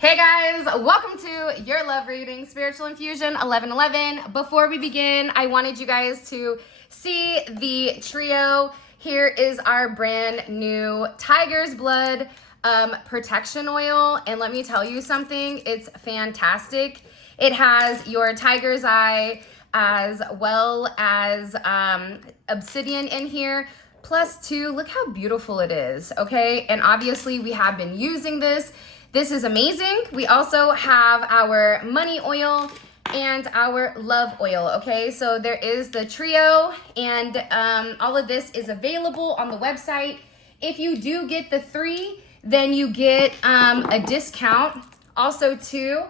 Hey guys, welcome to your love reading, Spiritual Infusion 1111. Before we begin, I wanted you guys to see the trio. Here is our brand new Tiger's Blood protection oil. And let me tell you something, it's fantastic. It has your tiger's eye as well as obsidian in here. Plus two, look how beautiful it is, okay? And obviously we have been using this. This is amazing. We also have our money oil and our love oil, okay? So there is the trio, and all of this is available on the website. If you do get the three, then you get a discount. Also too,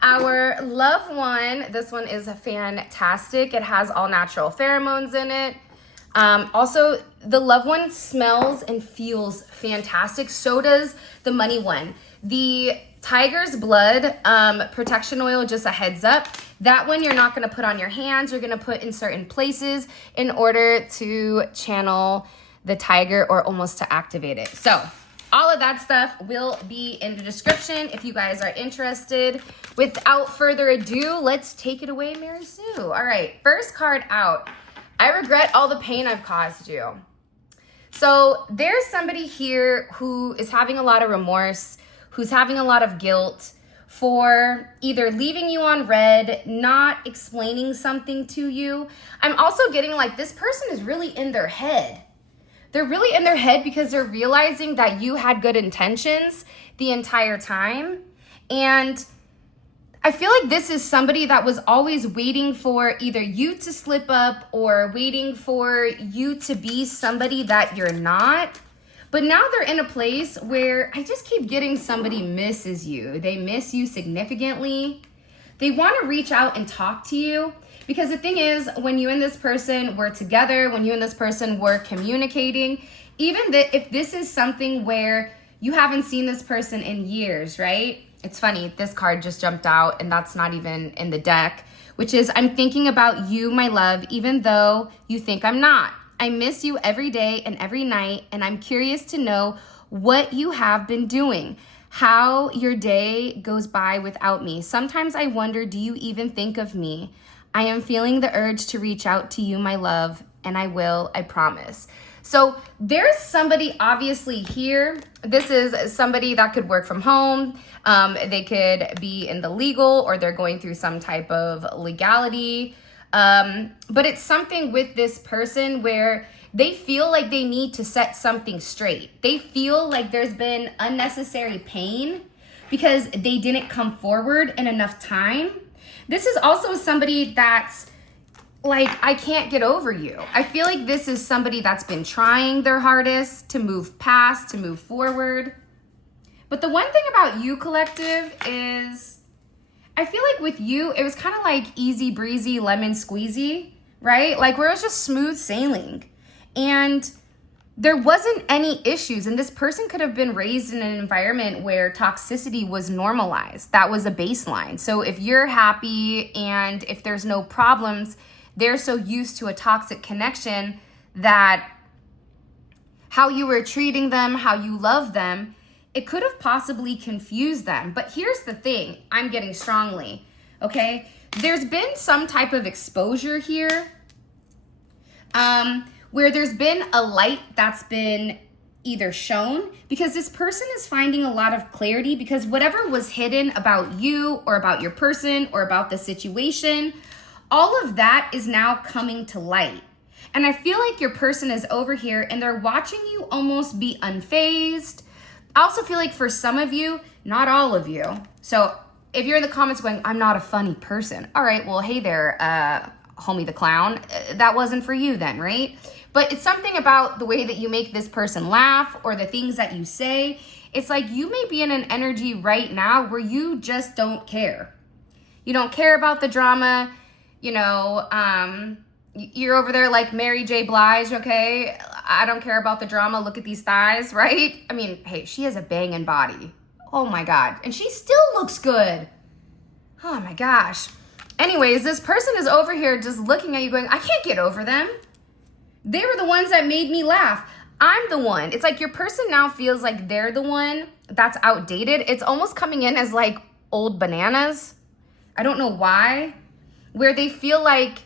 our love one, this one is fantastic. It has all natural pheromones in it. Also, the love one smells and feels fantastic. So does the money one. The Tiger's Blood protection oil, just a heads up, that one you're not going to put on your hands. You're going to put in certain places in order to channel the tiger or almost to activate it. So all of that stuff will be in the description if you guys are interested. Without further ado, let's take it away, Mary Sue. All right, first card out. I regret all the pain I've caused you. So there's somebody here who is having a lot of remorse, who's having a lot of guilt for either leaving you on red, not explaining something to you. I'm also getting like this person is really in their head. They're really in their head because they're realizing that you had good intentions the entire time. And I feel like this is somebody that was always waiting for either you to slip up or waiting for you to be somebody that you're not. But now they're in a place where I just keep getting somebody misses you. They miss you significantly. They want to reach out and talk to you. Because the thing is, when you and this person were together, when you and this person were communicating, even if this is something where you haven't seen this person in years, right? It's funny, this card just jumped out and that's not even in the deck, which is, I'm thinking about you, my love, even though you think I'm not. I miss you every day and every night, and I'm curious to know what you have been doing, how your day goes by without me. Sometimes I wonder, do you even think of me? I am feeling the urge to reach out to you, my love, and I will, I promise. So there's somebody obviously here. This is somebody that could work from home. They could be in the legal, or they're going through some type of legality. But it's something with this person where they feel like they need to set something straight. They feel like there's been unnecessary pain because they didn't come forward in enough time. This is also somebody that's like, I can't get over you. I feel like this is somebody that's been trying their hardest to move past, to move forward. But the one thing about you, collective, is I feel like with you, it was kind of like easy breezy, lemon squeezy, right? Like where it was just smooth sailing. And there wasn't any issues. And this person could have been raised in an environment where toxicity was normalized. That was a baseline. So if you're happy and if there's no problems, they're so used to a toxic connection that how you were treating them, how you love them, it could have possibly confused them. But here's the thing, I'm getting strongly, okay? There's been some type of exposure here where there's been a light that's been either shown, because this person is finding a lot of clarity because whatever was hidden about you or about your person or about the situation, all of that is now coming to light. And I feel like your person is over here and they're watching you almost be unfazed. I also feel like for some of you, not all of you. So if you're in the comments going, I'm not a funny person. All right, well, hey there, homie the clown. That wasn't for you then, right? But it's something about the way that you make this person laugh or the things that you say. It's like you may be in an energy right now where you just don't care. You don't care about the drama. You know, you're over there like Mary J. Blige, okay? I don't care about the drama. Look at these thighs, right? I mean, hey, she has a banging body. Oh my God. And she still looks good. Oh my gosh. Anyways, this person is over here just looking at you going, I can't get over them. They were the ones that made me laugh. I'm the one. It's like your person now feels like they're the one that's outdated. It's almost coming in as like old bananas. I don't know why. Where they feel like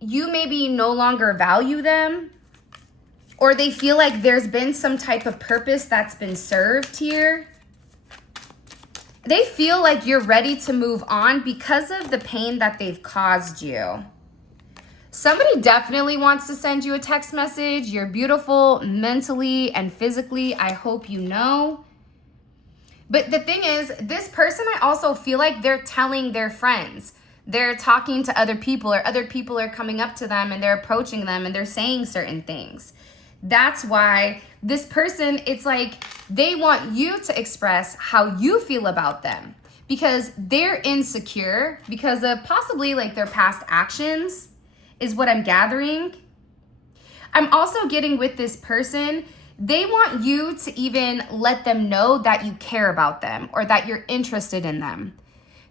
you maybe no longer value them, or they feel like there's been some type of purpose that's been served here. They feel like you're ready to move on because of the pain that they've caused you. Somebody definitely wants to send you a text message. You're beautiful mentally and physically. I hope you know. But the thing is, this person, I also feel like they're telling their friends. They're talking to other people, or other people are coming up to them and they're approaching them and they're saying certain things. That's why this person, it's like they want you to express how you feel about them because they're insecure because of possibly like their past actions is what I'm gathering. I'm also getting with this person, they want you to even let them know that you care about them or that you're interested in them.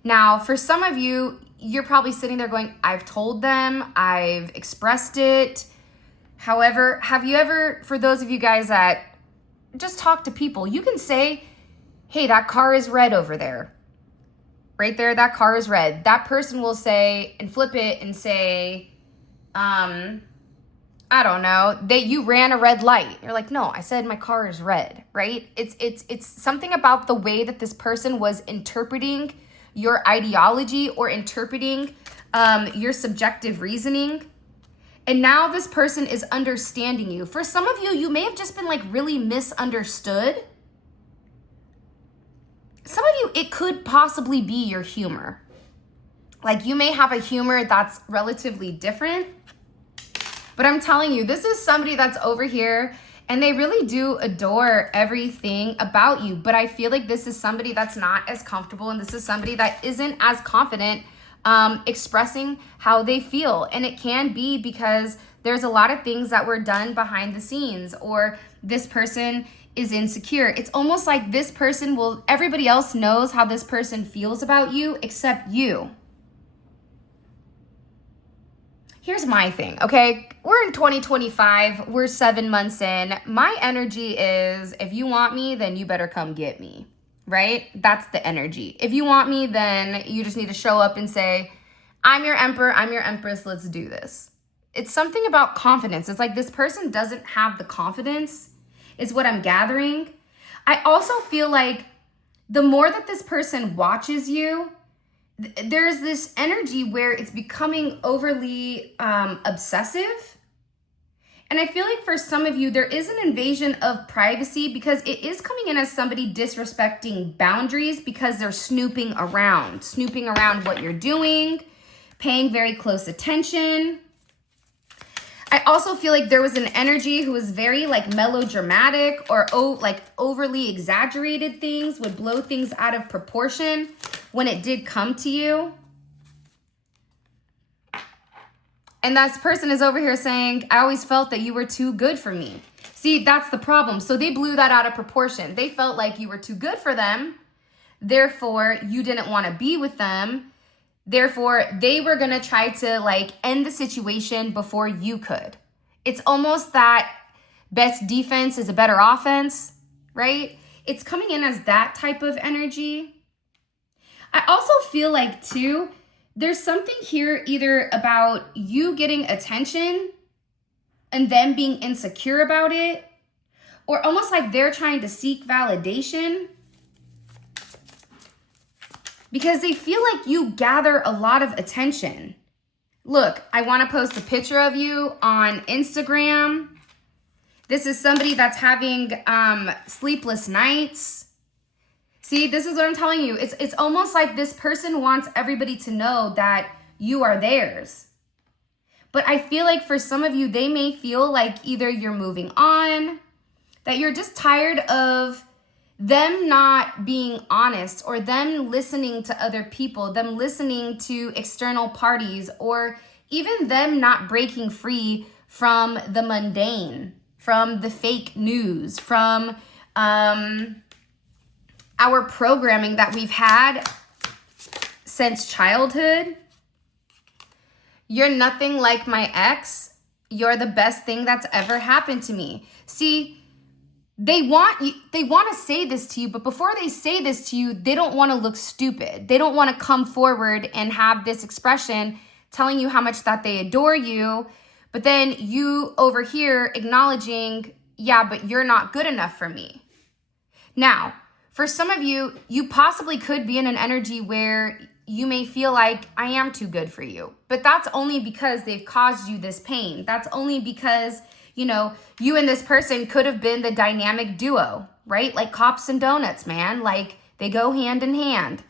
Now, for some of you, you're probably sitting there going, I've told them, I've expressed it. However, have you ever, for those of you guys that just talk to people, you can say, hey, that car is red over there. Right there, that car is red. That person will say and flip it and say, I don't know, that you ran a red light. You're like, no, I said my car is red, right? It's something about the way that this person was interpreting your ideology or interpreting your subjective reasoning. And now this person is understanding you. For some of you, you may have just been like really misunderstood. Some of you, it could possibly be your humor. Like you may have a humor that's relatively different. But I'm telling you, this is somebody that's over here and they really do adore everything about you. But I feel like this is somebody that's not as comfortable, and this is somebody that isn't as confident expressing how they feel. And it can be because there's a lot of things that were done behind the scenes, or this person is insecure. It's almost like this person will, everybody else knows how this person feels about you except you. Here's my thing, okay? We're in 2025. We're 7 months in. My energy is, if you want me, then you better come get me, right? That's the energy. If you want me, then you just need to show up and say, I'm your emperor, I'm your empress, let's do this. It's something about confidence. It's like this person doesn't have the confidence, is what I'm gathering. I also feel like the more that this person watches you, there's this energy where it's becoming overly obsessive. And I feel like for some of you, there is an invasion of privacy because it is coming in as somebody disrespecting boundaries because they're snooping around what you're doing, paying very close attention. I also feel like there was an energy who was very like melodramatic or like overly exaggerated things, would blow things out of proportion when it did come to you. And that person is over here saying, I always felt that you were too good for me. See, that's the problem. So they blew that out of proportion. They felt like you were too good for them. Therefore, you didn't want to be with them. Therefore, they were going to try to like end the situation before you could. It's almost that best defense is a better offense, right? It's coming in as that type of energy. I also feel like too, there's something here either about you getting attention and them being insecure about it, or almost like they're trying to seek validation because they feel like you gather a lot of attention. Look, I want to post a picture of you on Instagram. This is somebody that's having sleepless nights. See, this is what I'm telling you. It's almost like this person wants everybody to know that you are theirs. But I feel like for some of you, they may feel like either you're moving on, that you're just tired of them not being honest, or them listening to other people, them listening to external parties, or even them not breaking free from the mundane, from the fake news, from our programming that we've had since childhood. You're nothing like my ex. You're the best thing that's ever happened to me. See, they want to say this to you, but before they say this to you, they don't want to look stupid. They don't want to come forward and have this expression telling you how much that they adore you, but then you over here acknowledging, yeah, but you're not good enough for me. Now, for some of you, you possibly could be in an energy where you may feel like I am too good for you, but that's only because they've caused you this pain. That's only because, you know, you and this person could have been the dynamic duo, right? Like cops and donuts, man. Like they go hand in hand.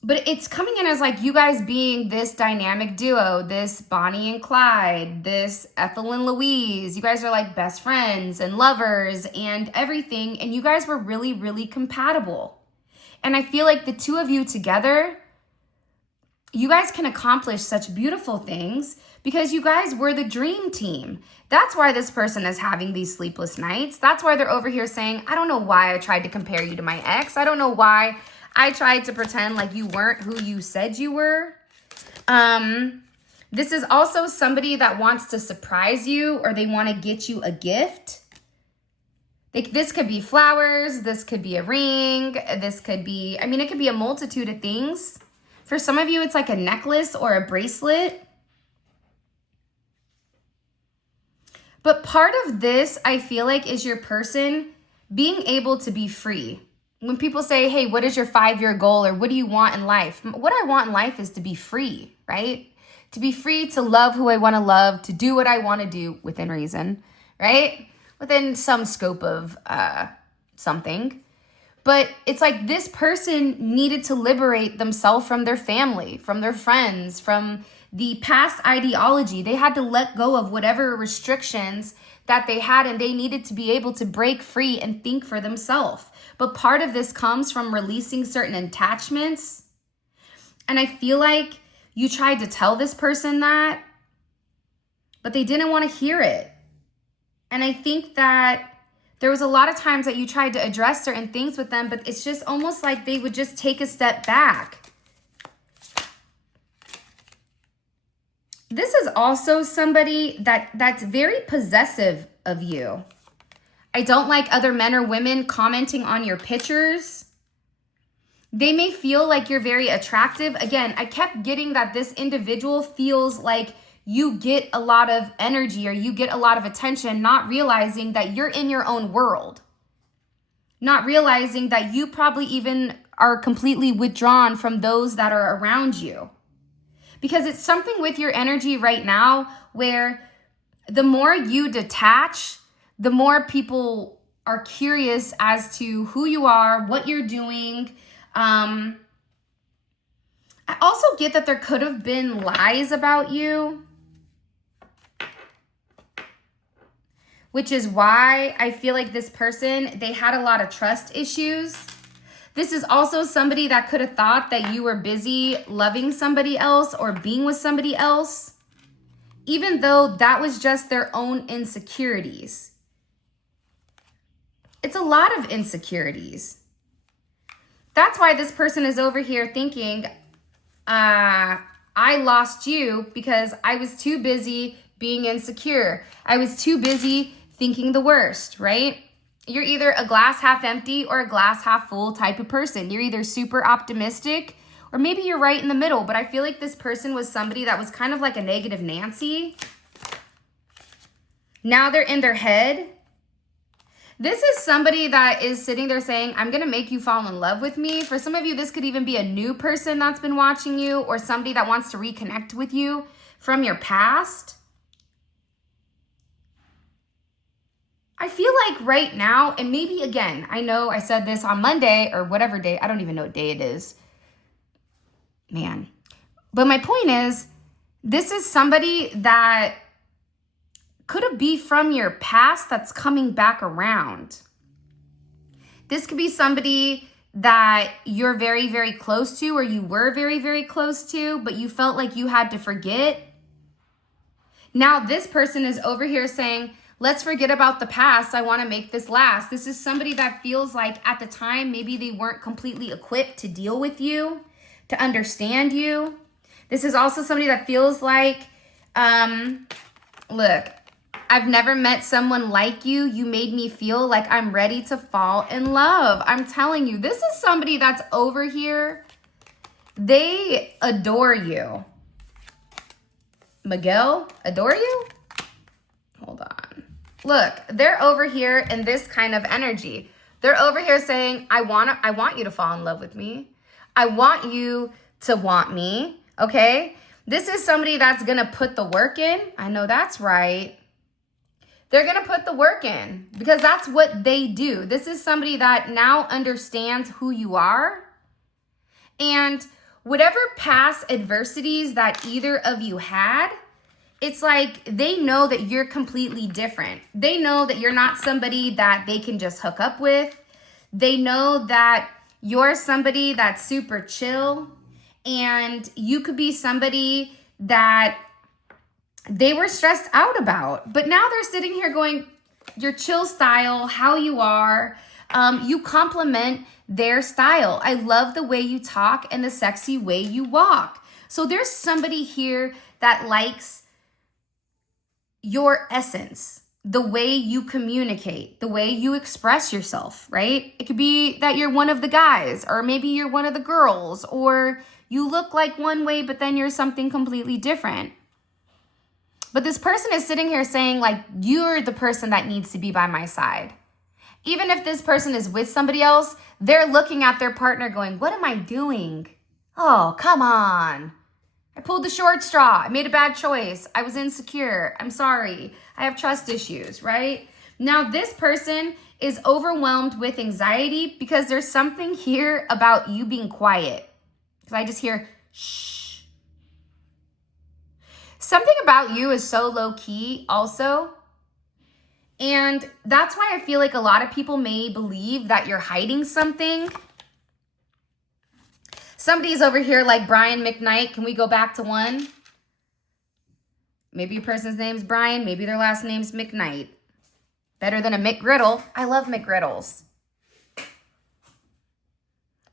But it's coming in as like you guys being this dynamic duo, this Bonnie and Clyde, this Ethel and Louise. You guys are like best friends and lovers and everything. And you guys were really, really compatible. And I feel like the two of you together, you guys can accomplish such beautiful things because you guys were the dream team. That's why this person is having these sleepless nights. That's why they're over here saying, I don't know why I tried to compare you to my ex. I don't know why I tried to pretend like you weren't who you said you were. This is also somebody that wants to surprise you, or they want to get you a gift. This could be flowers. This could be a ring. This could be, I mean, it could be a multitude of things. For some of you, it's like a necklace or a bracelet. But part of this, I feel like, is your person being able to be free. When people say, hey, what is your 5-year goal, or what do you want in life? What I want in life is to be free, right? To be free to love who I want to love, to do what I want to do within reason, right? Within some scope of something. But it's like this person needed to liberate themselves from their family, from their friends, from the past ideology. They had to let go of whatever restrictions that they had, and they needed to be able to break free and think for themselves. But part of this comes from releasing certain attachments. And I feel like you tried to tell this person that, but they didn't want to hear it. And I think that there was a lot of times that you tried to address certain things with them, but it's just almost like they would just take a step back. This is also somebody that's very possessive of you. I don't like other men or women commenting on your pictures. They may feel like you're very attractive. Again, I kept getting that this individual feels like you get a lot of energy or you get a lot of attention, not realizing that you're in your own world. Not realizing that you probably even are completely withdrawn from those that are around you. Because it's something with your energy right now where the more you detach, the more people are curious as to who you are, what you're doing. I also get that there could have been lies about you, which is why I feel like this person, they had a lot of trust issues. This is also somebody that could have thought that you were busy loving somebody else or being with somebody else, even though that was just their own insecurities. It's a lot of insecurities. That's why this person is over here thinking, I lost you because I was too busy being insecure. I was too busy thinking the worst, right? You're either a glass half empty or a glass half full type of person. You're either super optimistic or maybe you're right in the middle. But I feel like this person was somebody that was kind of like a negative Nancy. Now they're in their head. This is somebody that is sitting there saying, I'm going to make you fall in love with me. For some of you, this could even be a new person that's been watching you or somebody that wants to reconnect with you from your past. I feel like right now, and maybe again, I know I said this on Monday or whatever day, I don't even know what day it is. Man. But my point is, this is somebody that could it be from your past that's coming back around? This could be somebody that you're very, very close to or you were very, very close to, but you felt like you had to forget. Now this person is over here saying, let's forget about the past. I want to make this last. This is somebody that feels like at the time, maybe they weren't completely equipped to deal with you, to understand you. This is also somebody that feels like, look, I've never met someone like you. You made me feel like I'm ready to fall in love. I'm telling you, this is somebody that's over here. They adore you. Miguel, adore you? Hold on. Look, they're over here in this kind of energy. They're over here saying, I want you to fall in love with me. I want you to want me, okay? This is somebody that's going to put the work in. I know that's right. They're going to put the work in because that's what they do. This is somebody that now understands who you are. And whatever past adversities that either of you had, it's like they know that you're completely different. They know that you're not somebody that they can just hook up with. They know that you're somebody that's super chill, and you could be somebody that they were stressed out about. But now they're sitting here going, your chill style, how you are, you complement their style. I love the way you talk and the sexy way you walk. So there's somebody here that likes your essence, the way you communicate, the way you express yourself, right? It could be that you're one of the guys, or maybe you're one of the girls, or you look like one way, but then you're something completely different. But this person is sitting here saying, like, you're the person that needs to be by my side. Even if this person is with somebody else, they're looking at their partner going, what am I doing? Oh, come on. I pulled the short straw. I made a bad choice. I was insecure. I'm sorry. I have trust issues, right? Now, this person is overwhelmed with anxiety because there's something here about you being quiet. Because I just hear, shh. Something about you is so low key also. And that's why I feel like a lot of people may believe that you're hiding something. Somebody's over here like Brian McKnight. Can we go back to one? Maybe a person's name's Brian. Maybe their last name's McKnight. Better than a McGriddle. I love McGriddles.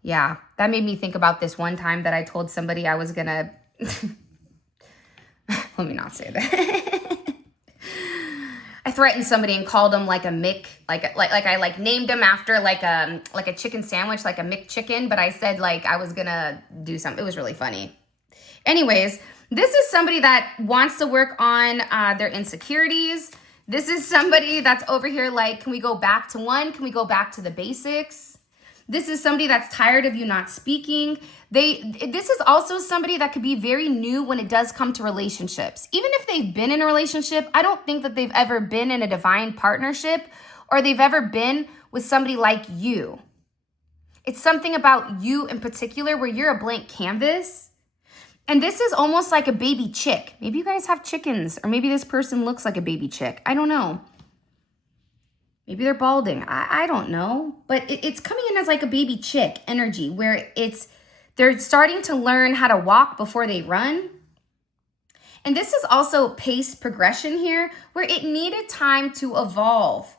Yeah, that made me think about this one time that I told somebody I was gonna... Let me not say that. I threatened somebody and called him like a Mick, like I named him after like a chicken sandwich, like a McChicken, but I said like I was gonna do something. It was really funny. Anyways, this is somebody that wants to work on their insecurities. This is somebody that's over here like, can we go back to one? Can we go back to the basics? This is somebody that's tired of you not speaking. This is also somebody that could be very new when it does come to relationships. Even if they've been in a relationship, I don't think that they've ever been in a divine partnership or they've ever been with somebody like you. It's something about you in particular where you're a blank canvas. And this is almost like a baby chick. Maybe you guys have chickens, or maybe this person looks like a baby chick. I don't know. Maybe they're balding. I don't know. But it's coming in as like a baby chick energy where they're starting to learn how to walk before they run. And this is also pace progression here where it needed time to evolve.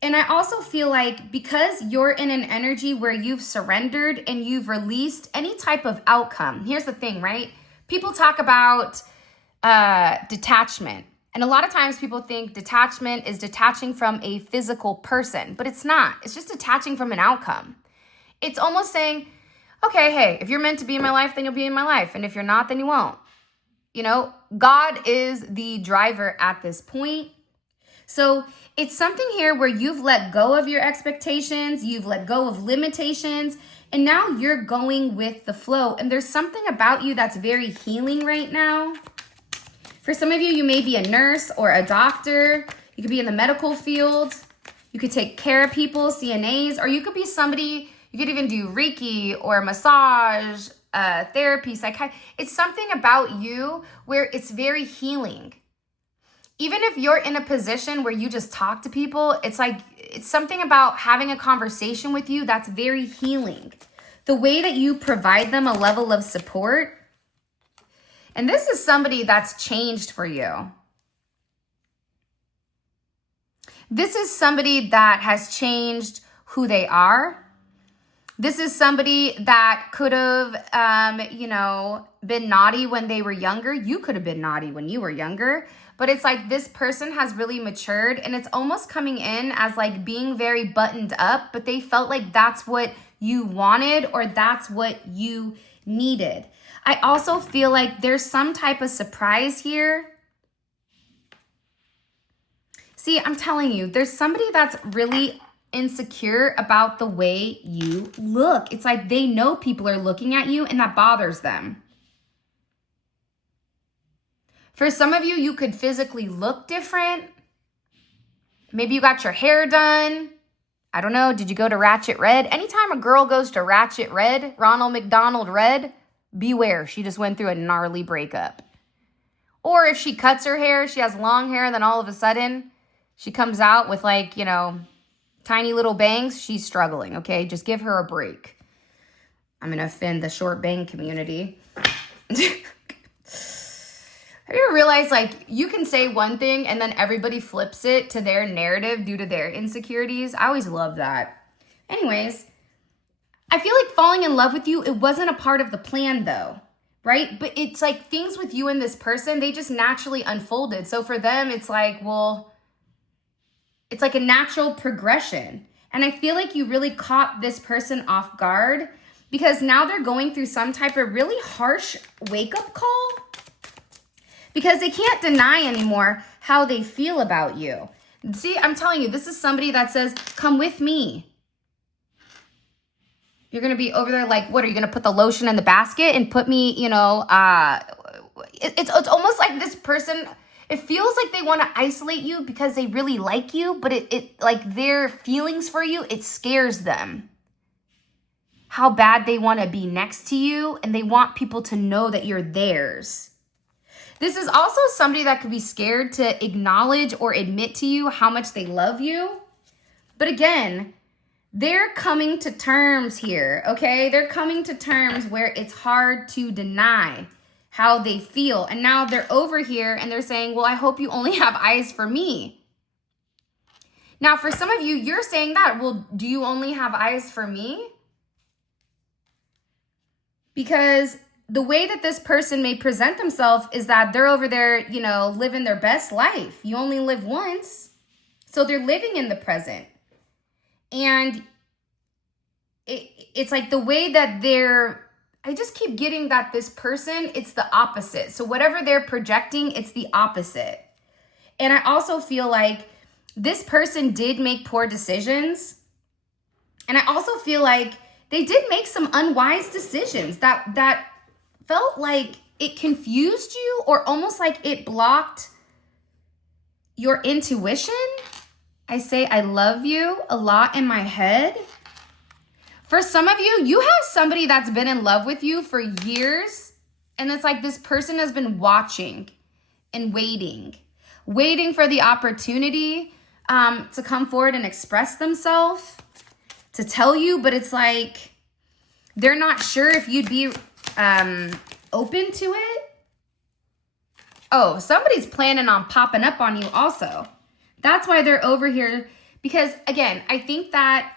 And I also feel like because you're in an energy where you've surrendered and you've released any type of outcome. Here's the thing, right? People talk about detachment. And a lot of times people think detachment is detaching from a physical person, but it's not. It's just detaching from an outcome. It's almost saying, okay, hey, if you're meant to be in my life, then you'll be in my life. And if you're not, then you won't. You know, God is the driver at this point. So it's something here where you've let go of your expectations, you've let go of limitations, and now you're going with the flow. And there's something about you that's very healing right now. For some of you, you may be a nurse or a doctor. You could be in the medical field. You could take care of people, CNAs, or you could be somebody, you could even do Reiki or massage, therapy, psychiatry. It's something about you where it's very healing. Even if you're in a position where you just talk to people, it's like, it's something about having a conversation with you that's very healing. The way that you provide them a level of support. And this is somebody that's changed for you. This is somebody that has changed who they are. This is somebody that could have, been naughty when they were younger. You could have been naughty when you were younger. But it's like this person has really matured, and it's almost coming in as like being very buttoned up, but they felt like that's what you wanted or that's what you needed. I also feel like there's some type of surprise here. See, I'm telling you, there's somebody that's really insecure about the way you look. It's like they know people are looking at you and that bothers them. For some of you, you could physically look different. Maybe you got your hair done. I don't know. Did you go to Ratchet Red? Anytime a girl goes to Ratchet Red, Ronald McDonald Red, beware. She just went through a gnarly breakup. Or if she cuts her hair, she has long hair, and then all of a sudden she comes out with like, tiny little bangs. She's struggling, okay? Just give her a break. I'm going to offend the short bang community. Have you ever realized, like, you can say one thing and then everybody flips it to their narrative due to their insecurities? I always love that. Anyways, I feel like falling in love with you, it wasn't a part of the plan, though, right? But it's like things with you and this person, they just naturally unfolded. So for them, it's like, well, it's like a natural progression. And I feel like you really caught this person off guard because now they're going through some type of really harsh wake-up call. Because they can't deny anymore how they feel about you. See, I'm telling you, this is somebody that says, come with me. You're going to be over there like, what, are you going to put the lotion in the basket and put me, it's almost like this person, it feels like they want to isolate you because they really like you, but it like their feelings for you, it scares them. How bad they want to be next to you, and they want people to know that you're theirs. This is also somebody that could be scared to acknowledge or admit to you how much they love you. But again, they're coming to terms here, okay? They're coming to terms where it's hard to deny how they feel. And now they're over here and they're saying, well, I hope you only have eyes for me. Now, for some of you, you're saying that, well, do you only have eyes for me? Because the way that this person may present themselves is that they're over there, living their best life. You only live once. So they're living in the present. And it's like the way that I just keep getting that this person, it's the opposite. So whatever they're projecting, it's the opposite. And I also feel like this person did make poor decisions. And I also feel like they did make some unwise decisions that felt like it confused you or almost like it blocked your intuition. I say I love you a lot in my head. For some of you, you have somebody that's been in love with you for years, and it's like this person has been watching and waiting for the opportunity to come forward and express themselves, to tell you, but it's like they're not sure if you'd be open to it. Oh, somebody's planning on popping up on you also. That's why they're over here. Because again, I think that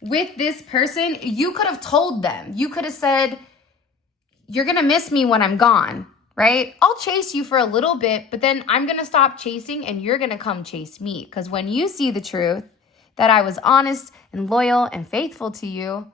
with this person, you could have told them. You could have said, you're going to miss me when I'm gone, right? I'll chase you for a little bit, but then I'm going to stop chasing and you're going to come chase me. Because when you see the truth that I was honest and loyal and faithful to you,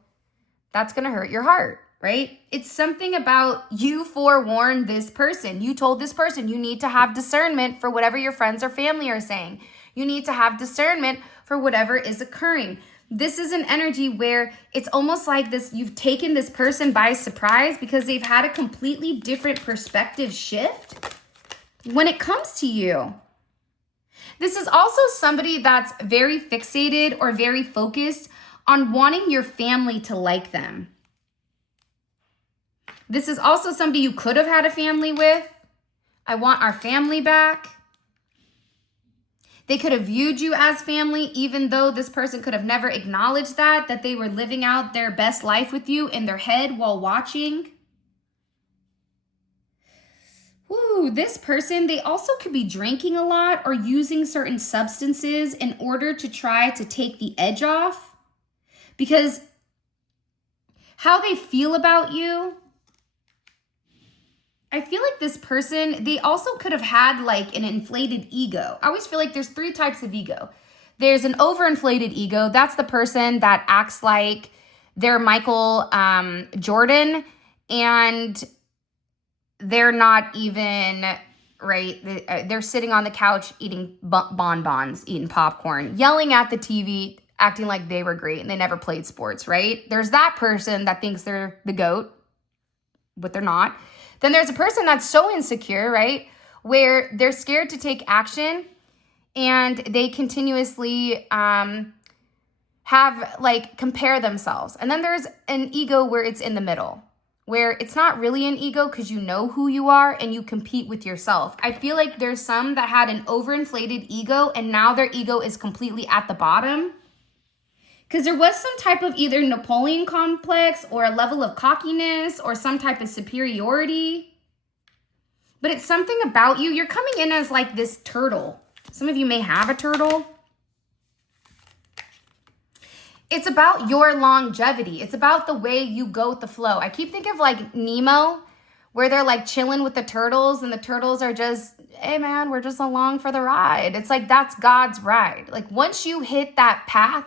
that's going to hurt your heart. Right? It's something about you forewarned this person. You told this person you need to have discernment for whatever your friends or family are saying. You need to have discernment for whatever is occurring. This is an energy where it's almost like this, you've taken this person by surprise because they've had a completely different perspective shift when it comes to you. This is also somebody that's very fixated or very focused on wanting your family to like them. This is also somebody you could have had a family with. I want our family back. They could have viewed you as family, even though this person could have never acknowledged that they were living out their best life with you in their head while watching. Woo, this person, they also could be drinking a lot or using certain substances in order to try to take the edge off. Because how they feel about you. I feel like this person, they also could have had like an inflated ego. I always feel like there's 3 types of ego. There's an overinflated ego. That's the person that acts like they're Michael Jordan, and they're not even, right? They're sitting on the couch eating bonbons, eating popcorn, yelling at the TV, acting like they were great and they never played sports, right? There's that person that thinks they're the GOAT, but they're not. Then there's a person that's so insecure, right? Where they're scared to take action and they continuously have like compare themselves. And then there's an ego where it's in the middle, where it's not really an ego because you know who you are and you compete with yourself. I feel like there's some that had an overinflated ego and now their ego is completely at the bottom. Because there was some type of either Napoleon complex or a level of cockiness or some type of superiority. But it's something about you. You're coming in as like this turtle. Some of you may have a turtle. It's about your longevity. It's about the way you go with the flow. I keep thinking of like Nemo, where they're like chilling with the turtles and the turtles are just, hey man, we're just along for the ride. It's like, that's God's ride. Like once you hit that path,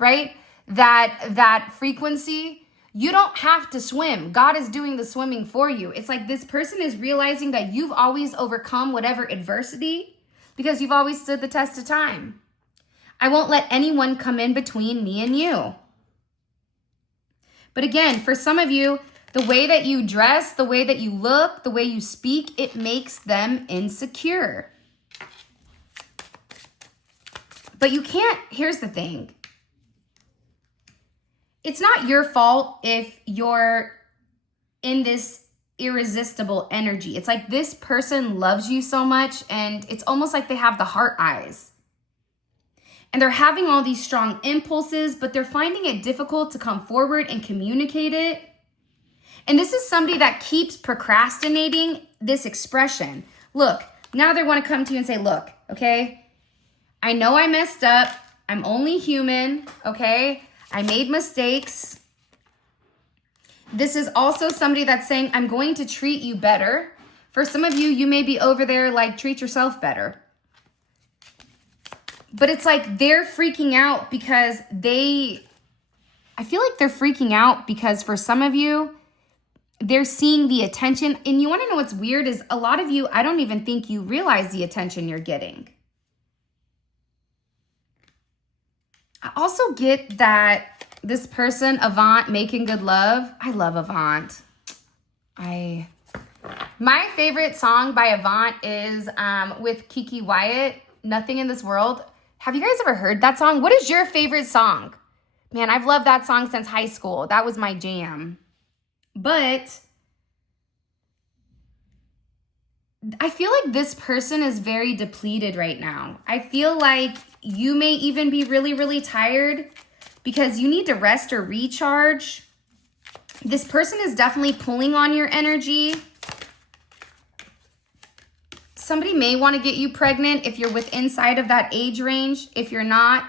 right? That frequency, you don't have to swim. God is doing the swimming for you. It's like this person is realizing that you've always overcome whatever adversity because you've always stood the test of time. I won't let anyone come in between me and you. But again, for some of you, the way that you dress, the way that you look, the way you speak, it makes them insecure. But you can't, here's the thing. It's not your fault if you're in this irresistible energy. It's like this person loves you so much and it's almost like they have the heart eyes. And they're having all these strong impulses, but they're finding it difficult to come forward and communicate it. And this is somebody that keeps procrastinating this expression. Look, now they want to come to you and say, look, okay, I know I messed up. I'm only human, okay? I made mistakes. This is also somebody that's saying, I'm going to treat you better. For some of you, you may be over there like, treat yourself better. But it's like they're freaking out because I feel like they're freaking out because for some of you, they're seeing the attention. And you want to know what's weird is a lot of you, I don't even think you realize the attention you're getting. I also get that this person, Avant, making good love. I love Avant. My favorite song by Avant is with Kiki Wyatt, Nothing in This World. Have you guys ever heard that song? What is your favorite song? Man, I've loved that song since high school. That was my jam. But I feel like this person is very depleted right now. I feel like you may even be really, really tired because you need to rest or recharge. This person is definitely pulling on your energy. Somebody may want to get you pregnant if you're inside of that age range. If you're not,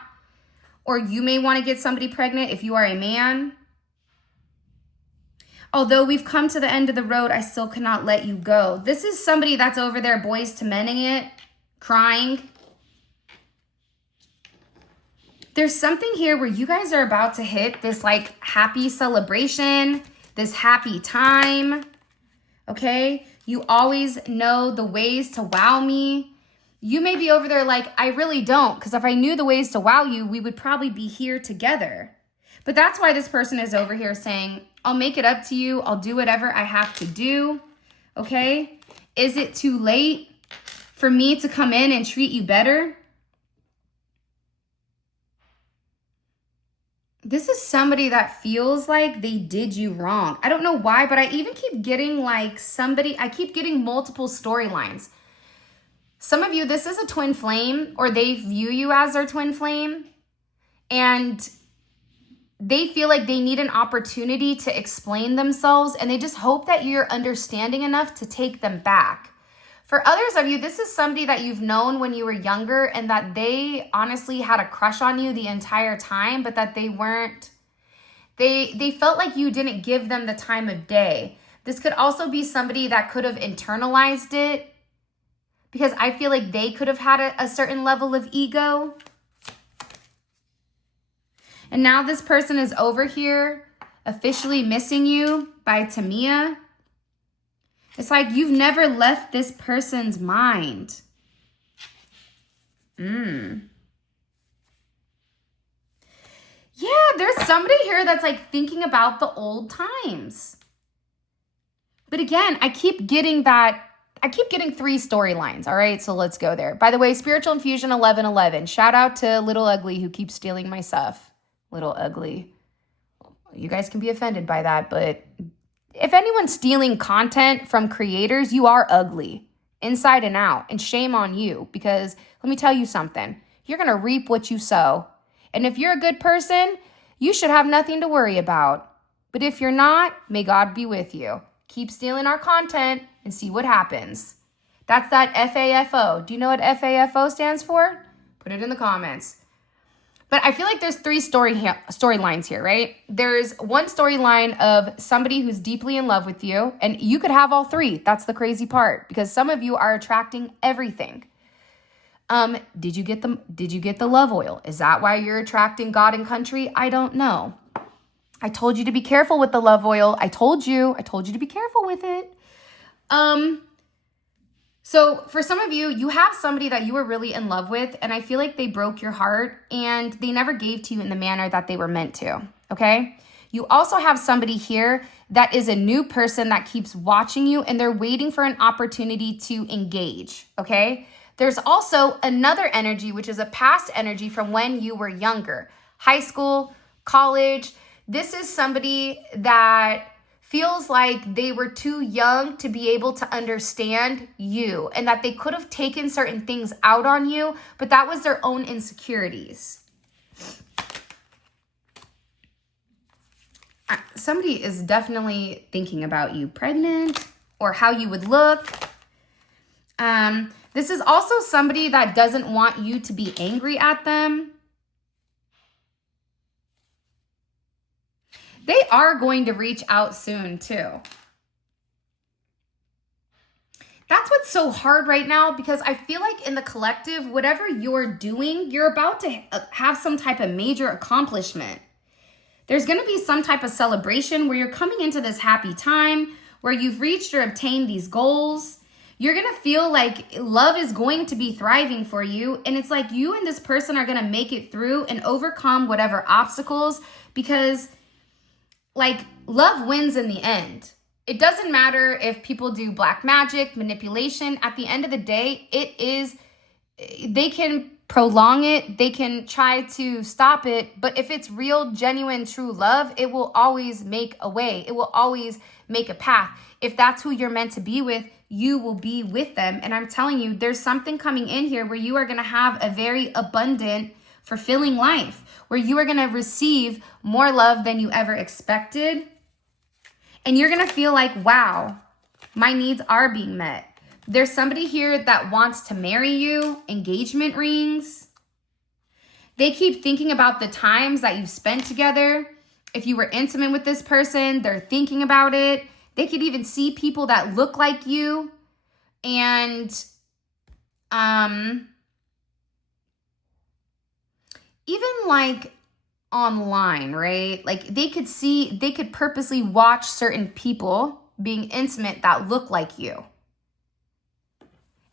or you may want to get somebody pregnant if you are a man. Although we've come to the end of the road, I still cannot let you go. This is somebody that's over there, boys to menning it, crying. There's something here where you guys are about to hit this like happy celebration, this happy time, okay? You always know the ways to wow me. You may be over there like, I really don't, because if I knew the ways to wow you, we would probably be here together. But that's why this person is over here saying, I'll make it up to you. I'll do whatever I have to do, okay? Is it too late for me to come in and treat you better? This is somebody that feels like they did you wrong. I don't know why, but I even keep getting like I keep getting multiple storylines. Some of you, this is a twin flame, or they view you as their twin flame, and they feel like they need an opportunity to explain themselves, and they just hope that you're understanding enough to take them back. For others of you, this is somebody that you've known when you were younger and that they honestly had a crush on you the entire time, but that they They felt like you didn't give them the time of day. This could also be somebody that could have internalized it, because I feel like they could have had a certain level of ego. And now this person is over here officially missing you by Tamia. It's like you've never left this person's mind. Yeah, there's somebody here that's like thinking about the old times. But again, I keep getting 3 storylines. All right, so let's go there. By the way, Spiritual Infusion 1111. Shout out to Little Ugly who keeps stealing my stuff. Little Ugly. You guys can be offended by that, but if anyone's stealing content from creators, you are ugly inside and out, and shame on you, because let me tell you something. You're going to reap what you sow. And if you're a good person, you should have nothing to worry about. But if you're not, may God be with you. Keep stealing our content and see what happens. That's that FAFO. Do you know what FAFO stands for? Put it in the comments. But I feel like there's 3 storylines here, right? There's one storyline of somebody who's deeply in love with you, and you could have all 3. That's the crazy part, because some of you are attracting everything. Did you get the love oil? Is that why you're attracting God and country? I don't know. I told you to be careful with the love oil. I told you to be careful with it. So for some of you, you have somebody that you were really in love with, and I feel like they broke your heart and they never gave to you in the manner that they were meant to, okay? You also have somebody here that is a new person that keeps watching you, and they're waiting for an opportunity to engage, okay? There's also another energy, which is a past energy from when you were younger, high school, college. This is somebody that feels like they were too young to be able to understand you, and that they could have taken certain things out on you, but that was their own insecurities. Somebody is definitely thinking about you pregnant or how you would look. This is also somebody that doesn't want you to be angry at them. They are going to reach out soon too. That's what's so hard right now, because I feel like in the collective, whatever you're doing, you're about to have some type of major accomplishment. There's going to be some type of celebration where you're coming into this happy time, where you've reached or obtained these goals. You're going to feel like love is going to be thriving for you. And it's like you and this person are going to make it through and overcome whatever obstacles, because like love wins in the end. It doesn't matter if people do black magic, manipulation. At the end of the day, they can prolong it. They can try to stop it. But if it's real, genuine, true love, it will always make a way. It will always make a path. If that's who you're meant to be with, you will be with them. And I'm telling you, there's something coming in here where you are going to have a very abundant, fulfilling life, where you are going to receive more love than you ever expected. And you're going to feel like, wow, my needs are being met. There's somebody here that wants to marry you, engagement rings. They keep thinking about the times that you've spent together. If you were intimate with this person, they're thinking about it. They could even see people that look like you. And even like online, right? Like they could purposely watch certain people being intimate that look like you.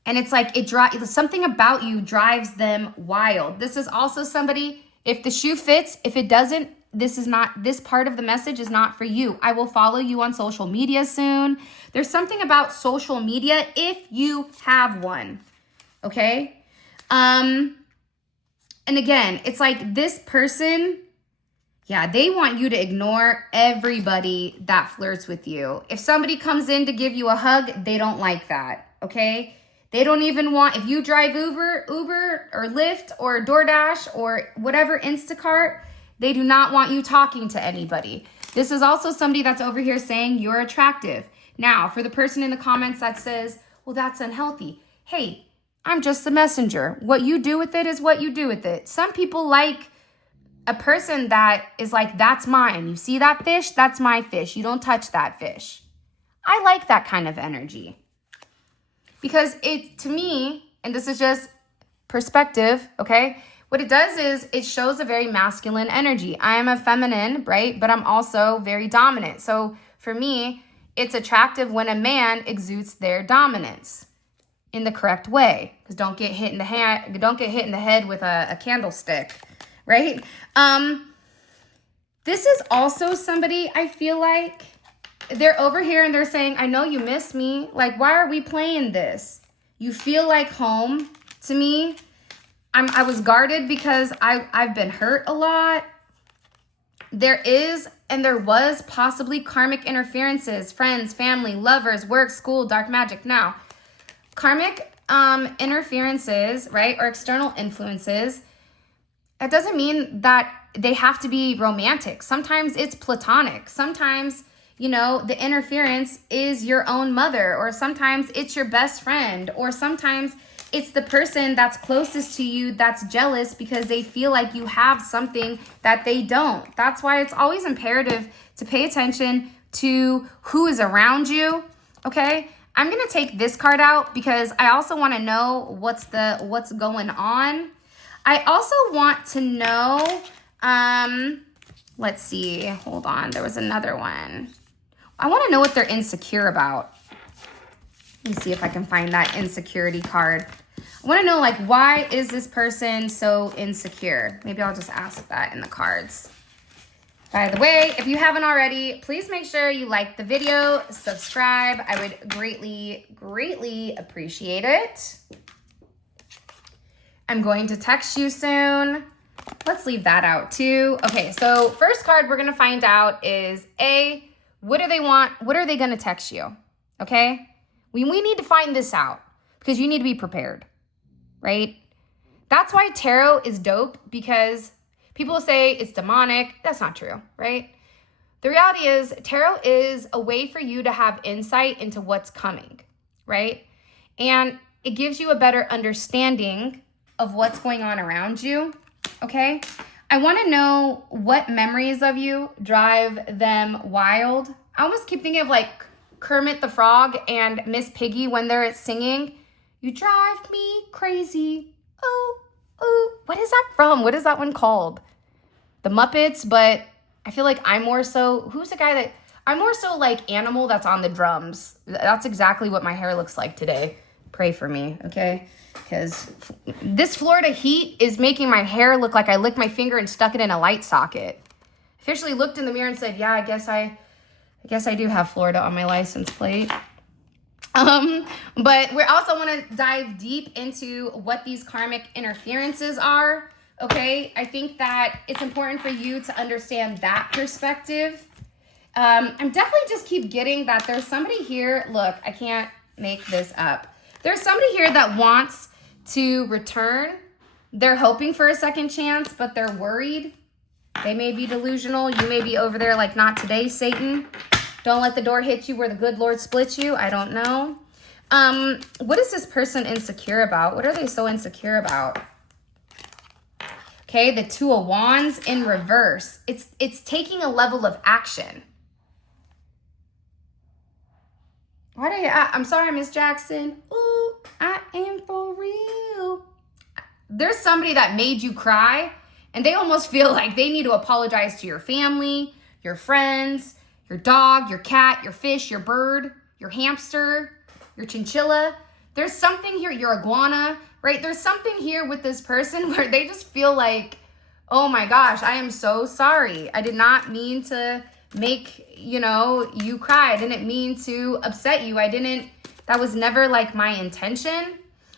And it's like something about you drives them wild. This is also somebody, if the shoe fits, if it doesn't, this part of the message is not for you. I will follow you on social media soon. There's something about social media if you have one, okay? And again, it's like this person, yeah, they want you to ignore everybody that flirts with you. If somebody comes in to give you a hug, they don't like that, okay? They don't even want, if you drive Uber or Lyft or DoorDash or whatever, Instacart, they do not want you talking to anybody. This is also somebody that's over here saying you're attractive. Now, for the person in the comments that says, well, that's unhealthy. Hey, I'm just the messenger. What you do with it is what you do with it. Some people like a person that is like, that's mine. You see that fish? That's my fish. You don't touch that fish. I like that kind of energy. Because it, to me, and this is just perspective, okay? What it does is it shows a very masculine energy. I am a feminine, right? But I'm also very dominant. So for me, it's attractive when a man exudes their dominance in the correct way. Because don't get hit in the head with a candlestick, right? This is also somebody, I feel like they're over here and they're saying, I know you miss me. Like, why are we playing this? You feel like home to me. I was guarded because I've been hurt a lot. There is and there was possibly karmic interferences, friends, family, lovers, work, school, dark magic. Now, karmic interferences, right, or external influences, that doesn't mean that they have to be romantic. Sometimes it's platonic. Sometimes, you know, the interference is your own mother, or sometimes it's your best friend, or sometimes it's the person that's closest to you that's jealous because they feel like you have something that they don't. That's why it's always imperative to pay attention to who is around you, okay? I'm going to take this card out because I also want to know what's going on. I also want to know, let's see, hold on, there was another one. I want to know what they're insecure about. Let me see if I can find that insecurity card. I want to know, like, why is this person so insecure? Maybe I'll just ask that in the cards. By the way, if you haven't already, please make sure you like the video, subscribe. I would greatly, greatly appreciate it. I'm going to text you soon. Let's leave that out too. Okay, so first card we're going to find out is A, what do they want? What are they going to text you? Okay? We need to find this out because you need to be prepared, right? That's why tarot is dope, because people say it's demonic. That's not true, right? The reality is tarot is a way for you to have insight into what's coming, right? And it gives you a better understanding of what's going on around you, okay? I want to know what memories of you drive them wild. I almost keep thinking of like Kermit the Frog and Miss Piggy when they're singing, "You drive me crazy, oh, oh." What is that from? What is that one called? The Muppets, but I feel like I'm more so like Animal that's on the drums. That's exactly what my hair looks like today. Pray for me, okay? Because this Florida heat is making my hair look like I licked my finger and stuck it in a light socket. Officially looked in the mirror and said, yeah, I guess I do have Florida on my license plate. But we also want to dive deep into what these karmic interferences are, okay? I think that it's important for you to understand that perspective. I'm definitely just keep getting that there's somebody here. Look, I can't make this up. There's somebody here that wants to return. They're hoping for a second chance, but they're worried. They may be delusional. You may be over there like, not today, Satan. Don't let the door hit you where the good Lord splits you. I don't know. What is this person insecure about? What are they so insecure about? Okay, the Two of Wands in reverse. It's taking a level of action. Why do you? I'm sorry, Miss Jackson. Ooh, I am for real. There's somebody that made you cry, and they almost feel like they need to apologize to your family, your friends, your dog, your cat, your fish, your bird, your hamster, your chinchilla. There's something here, your iguana, right? There's something here with this person where they just feel like, oh my gosh, I am so sorry. I did not mean to make, you cry. I didn't mean to upset you. That was never like my intention.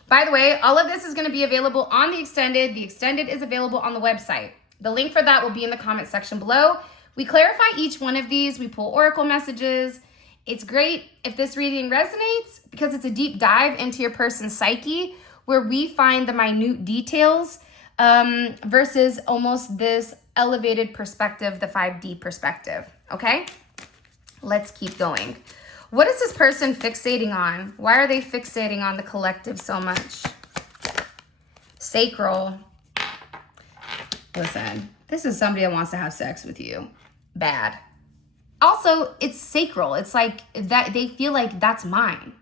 By the way, all of this is going to be available on the extended. The extended is available on the website. The link for that will be in the comment section below. We clarify each one of these. We pull oracle messages. It's great if this reading resonates because it's a deep dive into your person's psyche where we find the minute details versus almost this elevated perspective, the 5D perspective, okay? Let's keep going. What is this person fixating on? Why are they fixating on the collective so much? Sacral. Listen, This is somebody that wants to have sex with you. Bad. Also, it's sacral. It's like that they feel like that's mine.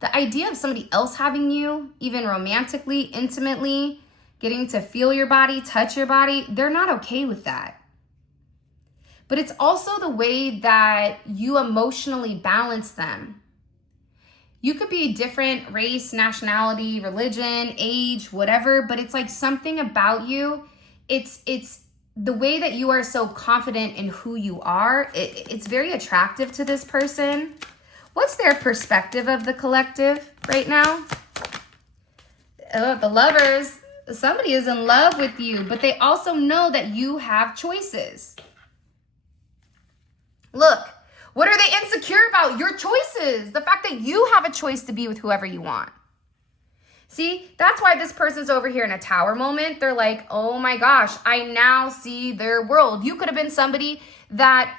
The idea of somebody else having you, even romantically, intimately, getting to feel your body, touch your body, they're not okay with that. But it's also the way that you emotionally balance them. You could be a different race, nationality, religion, age, whatever, but it's like something about you. It's the way that you are so confident in who you are. It's very attractive to this person. What's their perspective of the collective right now? Oh, the lovers. Somebody is in love with you, but they also know that you have choices. Look, what are they insecure about? Your choices. The fact that you have a choice to be with whoever you want. See, that's why this person's over here in a tower moment. They're like, oh my gosh, I now see their world. You could have been somebody that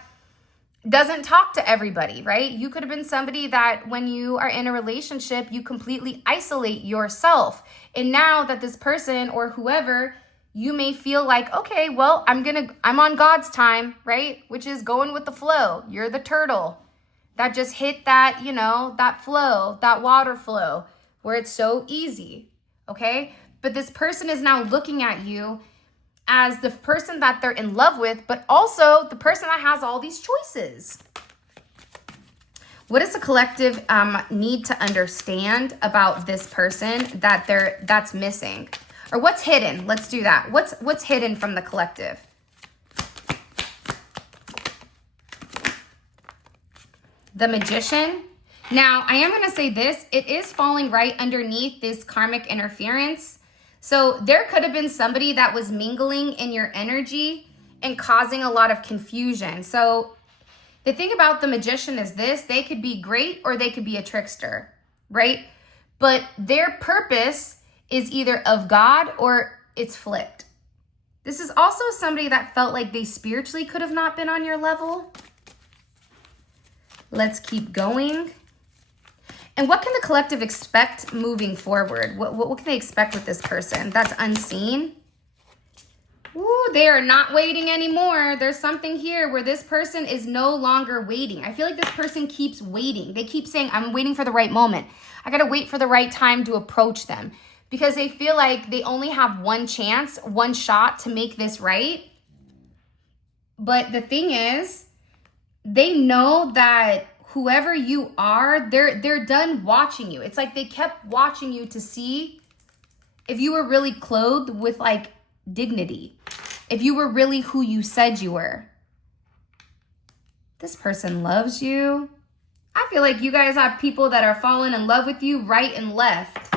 doesn't talk to everybody, right? You could have been somebody that when you are in a relationship, you completely isolate yourself. And now that this person or whoever, you may feel like, okay, well, I'm on God's time, right? Which is going with the flow. You're the turtle that just hit that, that flow, that water flow where it's so easy, okay? But this person is now looking at you as the person that they're in love with, but also the person that has all these choices. What does the collective need to understand about this person that's missing? Or what's hidden? Let's do that. What's hidden from the collective? The Magician. Now, I am going to say this. It is falling right underneath this karmic interference. So there could have been somebody that was mingling in your energy and causing a lot of confusion. So the thing about the Magician is this. They could be great or they could be a trickster, right? But their purpose is either of God or it's flipped. This is also somebody that felt like they spiritually could have not been on your level. Let's keep going. And what can the collective expect moving forward? What can they expect with this person? That's unseen. Ooh, they are not waiting anymore. There's something here where this person is no longer waiting. I feel like this person keeps waiting. They keep saying, I'm waiting for the right moment. I got to wait for the right time to approach them. Because they feel like they only have one chance, one shot to make this right. But the thing is, they know that whoever you are, they're done watching you. It's like they kept watching you to see if you were really clothed with like dignity. If you were really who you said you were. This person loves you. I feel like you guys have people that are falling in love with you right and left.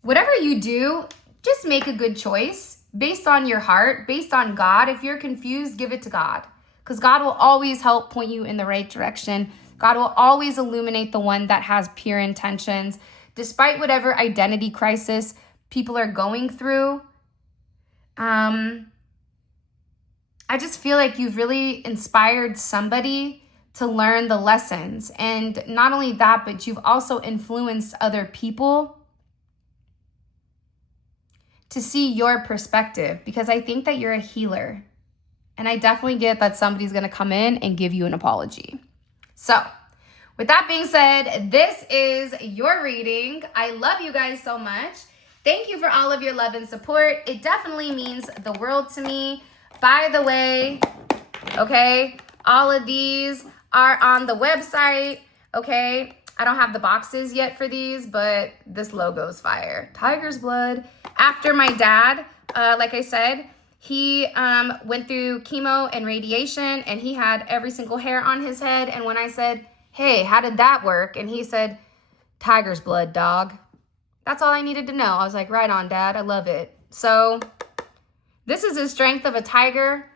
Whatever you do, just make a good choice based on your heart, based on God. If you're confused, give it to God. Because God will always help point you in the right direction. God will always illuminate the one that has pure intentions. Despite whatever identity crisis people are going through, I just feel like you've really inspired somebody to learn the lessons. And not only that, but you've also influenced other people to see your perspective, because I think that you're a healer. And I definitely get that somebody's going to come in and give you an apology. So with that being said, this is your reading. I love you guys so much. Thank you for all of your love and support. It definitely means the world to me. By the way, okay, all of these are on the website, okay? I don't have the boxes yet for these, but this logo's fire. Tiger's blood. After my dad, like I said, he went through chemo and radiation, and he had every single hair on his head. And when I said, hey, how did that work? And he said, tiger's blood, dog. That's all I needed to know. I was like, right on, Dad. I love it. So this is the strength of a tiger,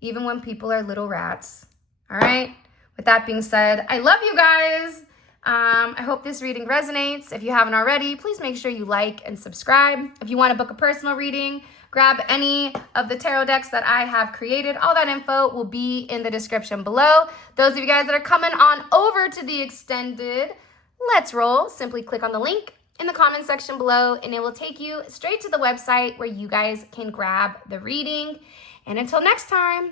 even when people are little rats. All right. With that being said, I love you guys. I hope this reading resonates. If you haven't already, please make sure you like and subscribe. If you want to book a personal reading, grab any of the tarot decks that I have created. All that info will be in the description below. Those of you guys that are coming on over to the extended, let's roll. Simply click on the link in the comment section below, and it will take you straight to the website where you guys can grab the reading. And until next time,